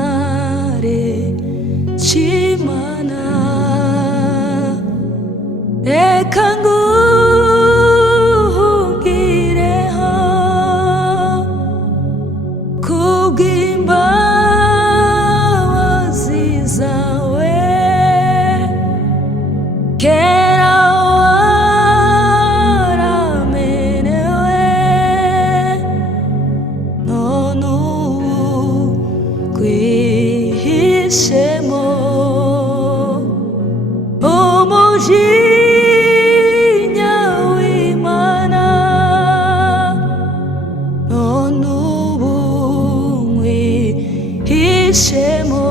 Gitare chimana reka nguhungireho kubw'imbabazi zawe kera waramenewe none kwihishemo umujinya w'Imana none ubu nkwihishemo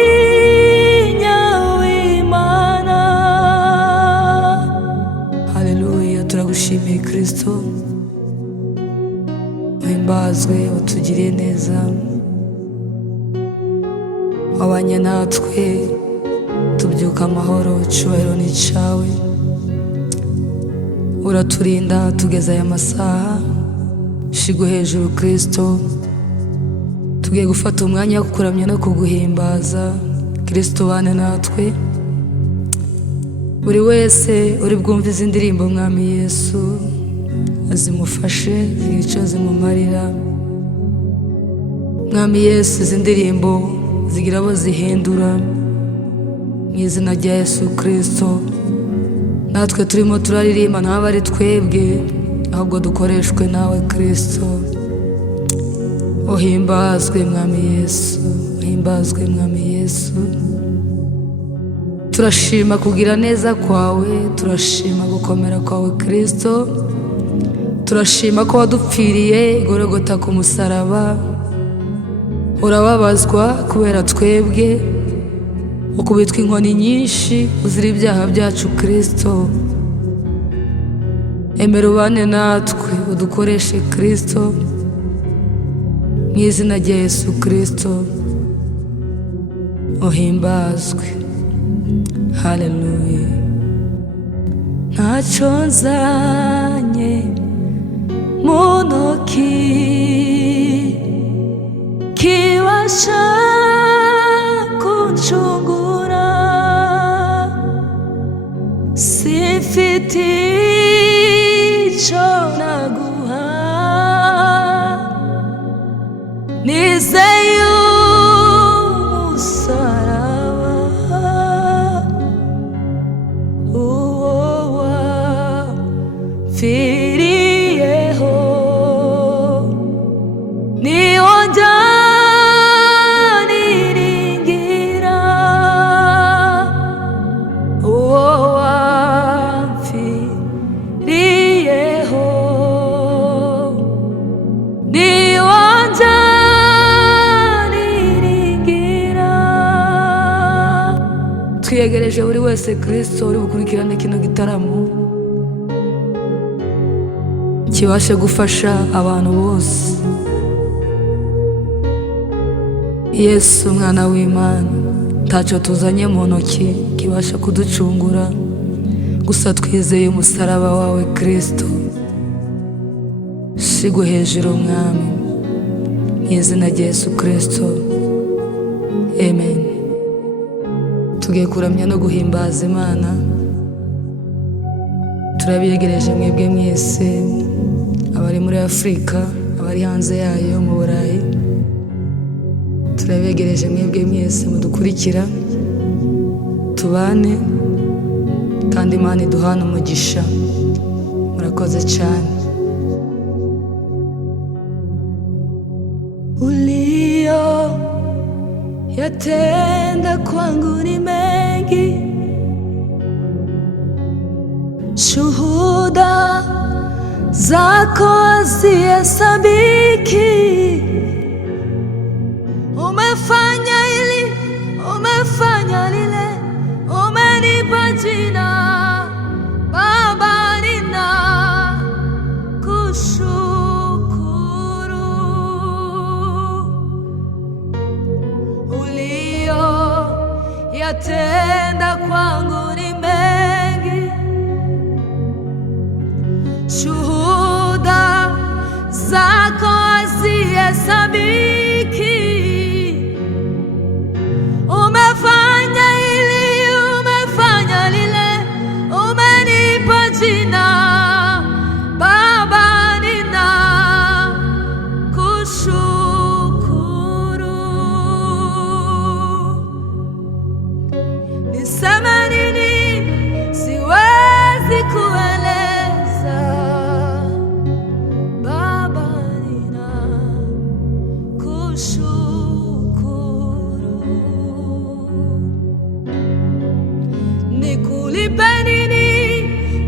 umujinya w'Imana. Haleluya, turagushimiye Kristo, uhimbazwe, utugiriye neza, wabanye natwe tubyuka amahoro, icyubahiro ni icyawe, uraturinda tugeza aya masaha. Shigwe hejuru Kristo, tugiye gufata umwanya wo kukuramya no kuguhimbaza. Kristo bane natwe, buri wese uri bwumve izi ndirimbo mwami Yesu azimufashe zigico zimumarira. Mwami Yesu, izi ndirimbo zigira abo zihindura mu izina rya Yesu Kristo. Natwe turimo turaririmba ntabwo ari twebwe, ahubwo dukoreshwe nawe Kristo. Uhimbazwe mwami Yesu, uhimbazwe mwami Yesu. Turashima kugira neza kwawe, turashima gukomera kwawe Kristo, turashima ko wadupfiriye igorogota ku musaraba, urababazwa kubera twebwe, ukubitwa inkoni nyinshi uzira ibyaha byacu Kristo. Emera ubane natwe, udukoreshe Kristo, mu izina rya Yesu Kristo. Uhimbazwe. Haleluya. Ntacyo nzanye mu ntoki kibasha kuncungura, simfite icyo naguha, nizeye umusaraba uwo wapfiriyeho, niwo niringira, uwo wapfiriyeho niwo niringira. Twiyegereje buri wese Kristo uri bukurikirane kino gitaramo, kibashe gufasha abantu bose. Yesu mwana w'Imana, ntacyo tuzanye mu ntoki kibasha kuducungura, gusa twizeye umusaraba wawe Kristo. Shigwe hejuru mwami, mu izina rya Yesu Kristo, amen. Tugiye kuramya no guhimbaza Imana. Turabiyegereje mwebwe mwese, abari muri Afurika, abari hanze yayo mu Burayi, turabegereje mwebwe mwese mudukurikira. Tubane kandi Imana iduhana umugisha. Murakoze cyane. Ulio yatenda kwangu ni mengi, shuhuda zako hazihesabiki. Umefanya hili, umefanya lile, umenipa jina Baba, nina Shuhuda zako hazihesabiki. Umefanya hili, umefanya lile, umenipa jina Baba, nina kushukuru. Niseme nini? Siwezi kueleza. Baba, nina kushukuru. Nikulipe nini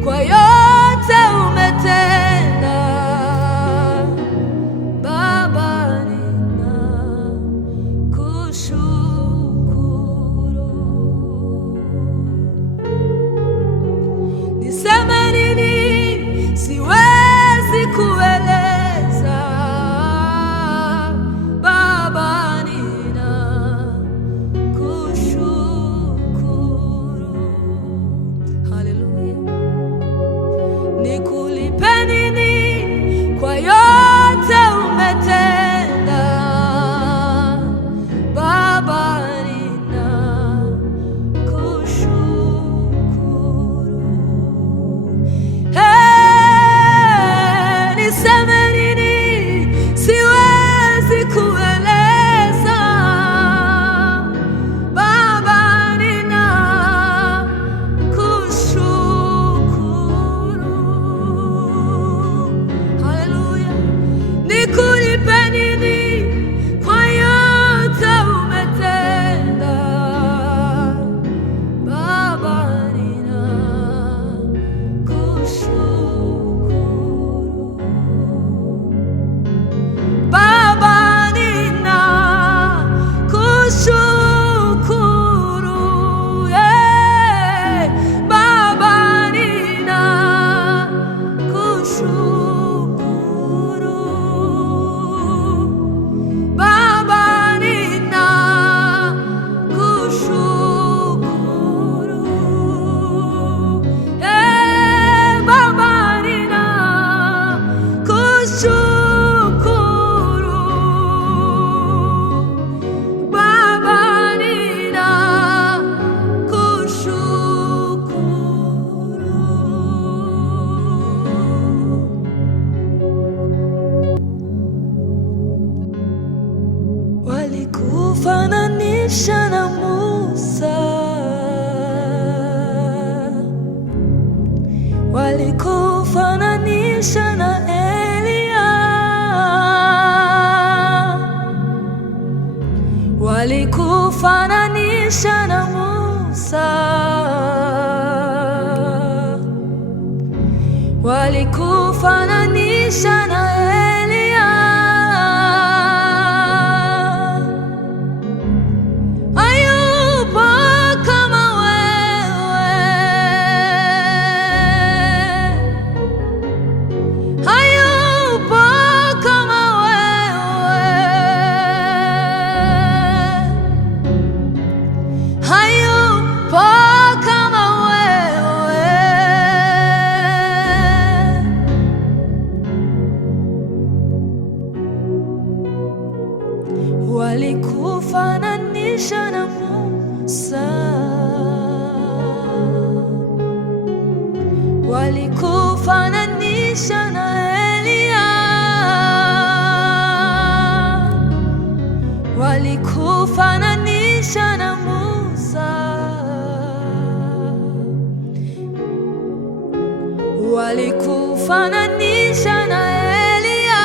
kwa yote umetenda? Baba, nina kushukuru. Niseme nini? Siwezi kueleza. Baba, nina kushukuru. Haleluya. Nikulipe nini kwa yote umetenda? Baba, nina kushukuru. Niseme nini? Siwezi kueleza. Baba, nina kushukuru. Haleluya. Nikulipe nini kwa yote umetenda? Baba, nina kushukuru. Baba, nina kushukuru. Baba, nina kushukuru. Baba, nina kushukuru. Baba, nina kushukuru. Baba, nina kushukuru. Walikufananisha na Musa, walikufananisha na Eliya, walikufananisha na Musa, walikufananisha na Eliya. Hayupo kama wewe, hayupo kama wewe, hayupo kama wewe. Walikufananisha na Musa, walikufananisha na Eliya, walikufananisha na Musa, walikufananisha na Eliya.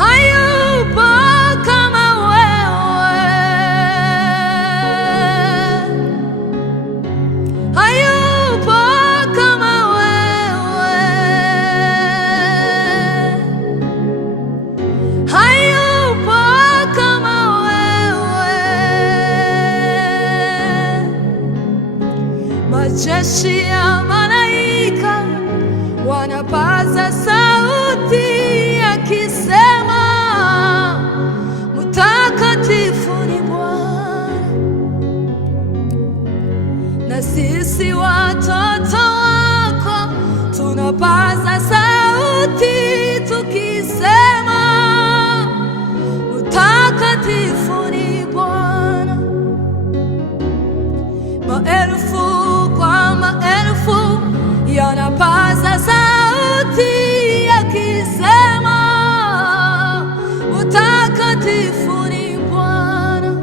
Hayupo kama wewe, hayupo kama wewe, hayupo kama wewe. Majeshi ya malaika wanapaza sauti akisema, mtakatifu ni Bwana. Na sisi sisi watoto wako tunapaza sauti tukisema, mtakatifu ni Bwana. Maelfu kwa maelfu yanapaza sauti yakisema, mtakatifu ni Bwana.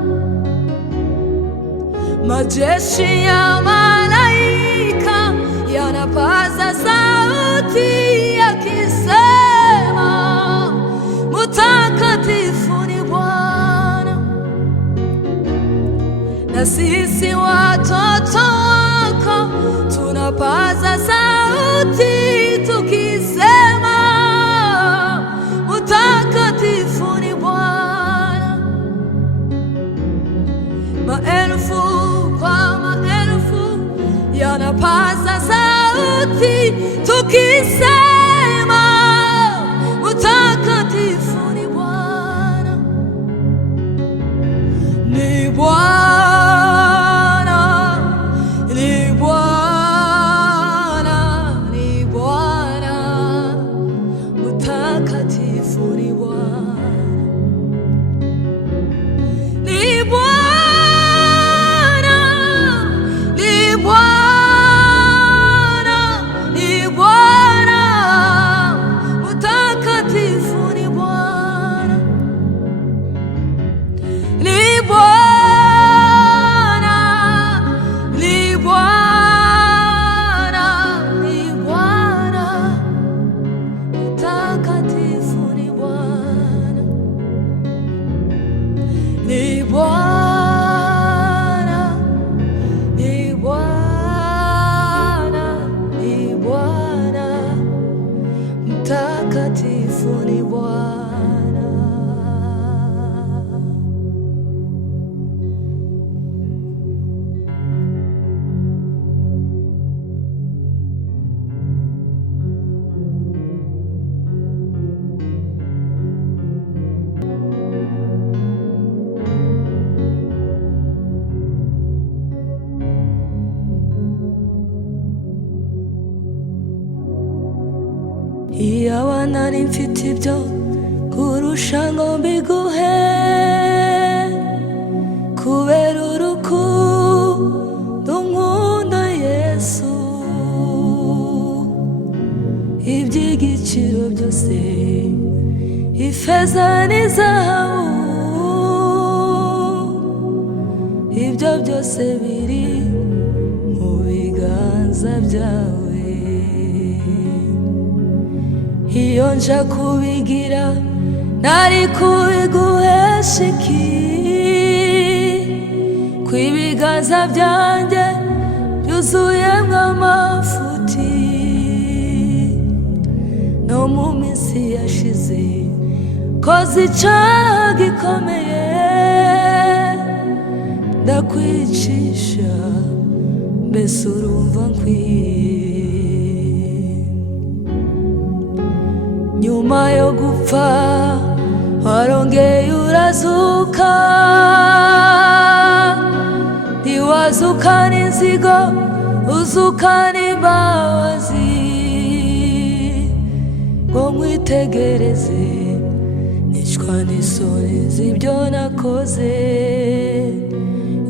Majeshi ya malaika yanapaza sauti yakisema, mtakatifu ni Bwana. Na sisi watoto wako tunapaza sauti tukisema, mtakatifu ni Bwana. Maelfu kwa maelfu yanapaza sauti tukisema, mtakatifu ni Bwana. Ni Bwana, ni Bwana, ni Bwana, mtakatifu ni Bwana. Ni Bwana, ni Bwana, ni Bwana, mtakatifu ni Bwana. Ni Bwana, ni Bwana, ni Bwana, mtakatifu ni Bwana. Ni Bwana, ni Bwana, ni Bwana, mtakatifu ni Bwana. Iyaba nari mfite ibyo kurusha ngo mbiguhe, kubera urukundo nkunda Yesu, iby'igiciro byose, ifeza n'izahabu, ibyo byose biri mu biganza byawe. Iyo nja kubigira nari kubiguhesha iki? Kw'ibiganza byanjye byuzuyemwo amafuti, no mu minsi yashize koze icaha gikomeye, ndakwicisha, mbese urumva nkwiye? Nyuma yo gupfa warongeye urazuka, ntiwazukana inzigo, uzukana imbabazi, ngo nkwitegereze nicwa n'isoni z'ibyo nakoze.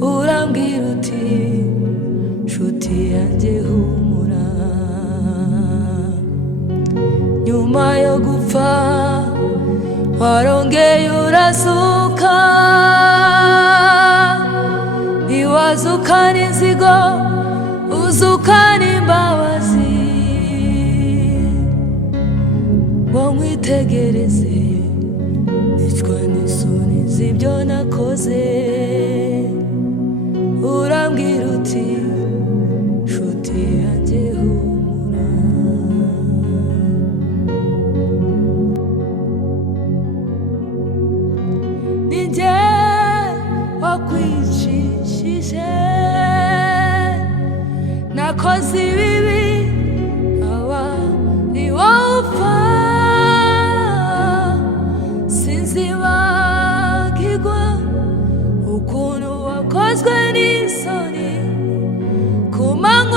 Urambwira uti nshuti yanjye humura. Nyuma yo gupfa warongeye urazuka, ntiwazukana inzigo, uzukana imbabazi, ngo nkwitegereze nicwa n'isoni z'ibyo nakoze. Urambwira uti nshuti yanjye humura. Ninjye wakwicishije, nakoze ibibi aba ni wowe upfa, sinzibagirwa ukuntu wakozwe n'isoni ku manywa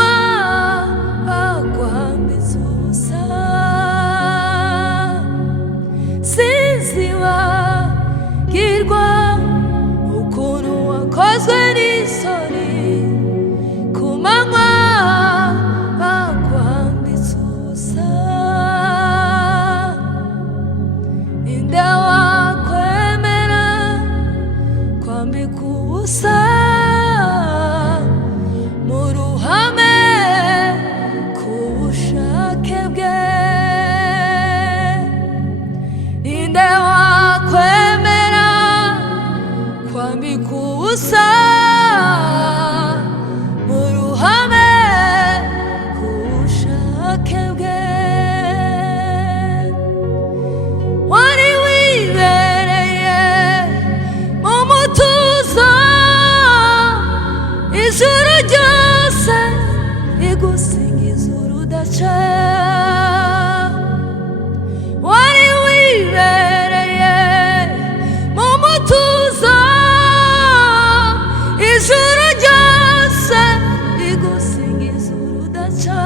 igusingiza urudaca wari wibereye mu mutuzo ijuru ryose rigusingiza urudaca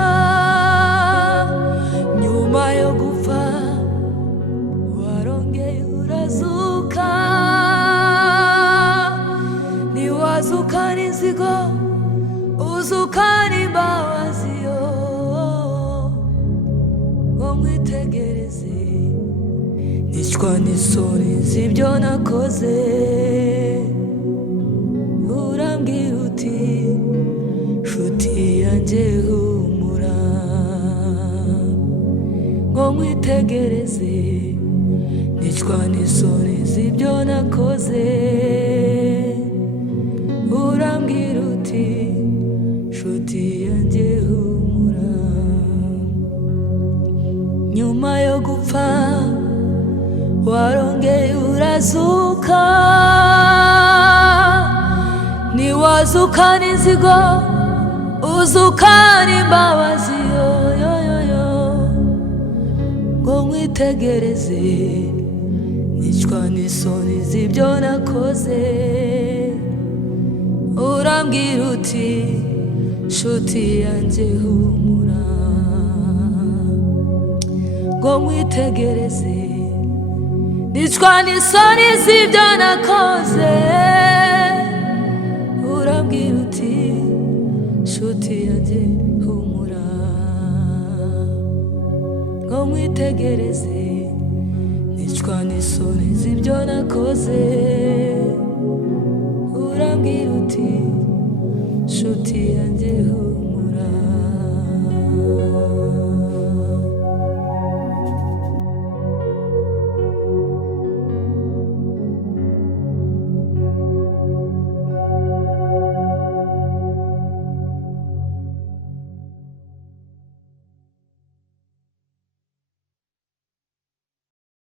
nyuma yo gupfa warongeye urazuka niwazukana inzigo uzukana imbabazi yo ngo mwitegereze nicwa n'isoni z'ibyo nakoze urambwira uti nshuti yanjye humura ngo mwitegereze nicwa n'isoni z'ibyo nakoze urambwira uti nshuti yanjye humura nyuma yo gupfa warongeye urazuka niwazukana inzigo uzukana imbabazi yoyoyoyo ngo mwitegereze nicwa n'isoni z'ibyo nakoze urambwira uti nshuti yanjye humura ngo mwitegereze nicwa n'isoni z'ibyo nakoze urambwira uti nshuti yanjye humura ngo mwitegereze nicwa n'isoni z'ibyo nakoze urambwira uti nshuti yanjye humura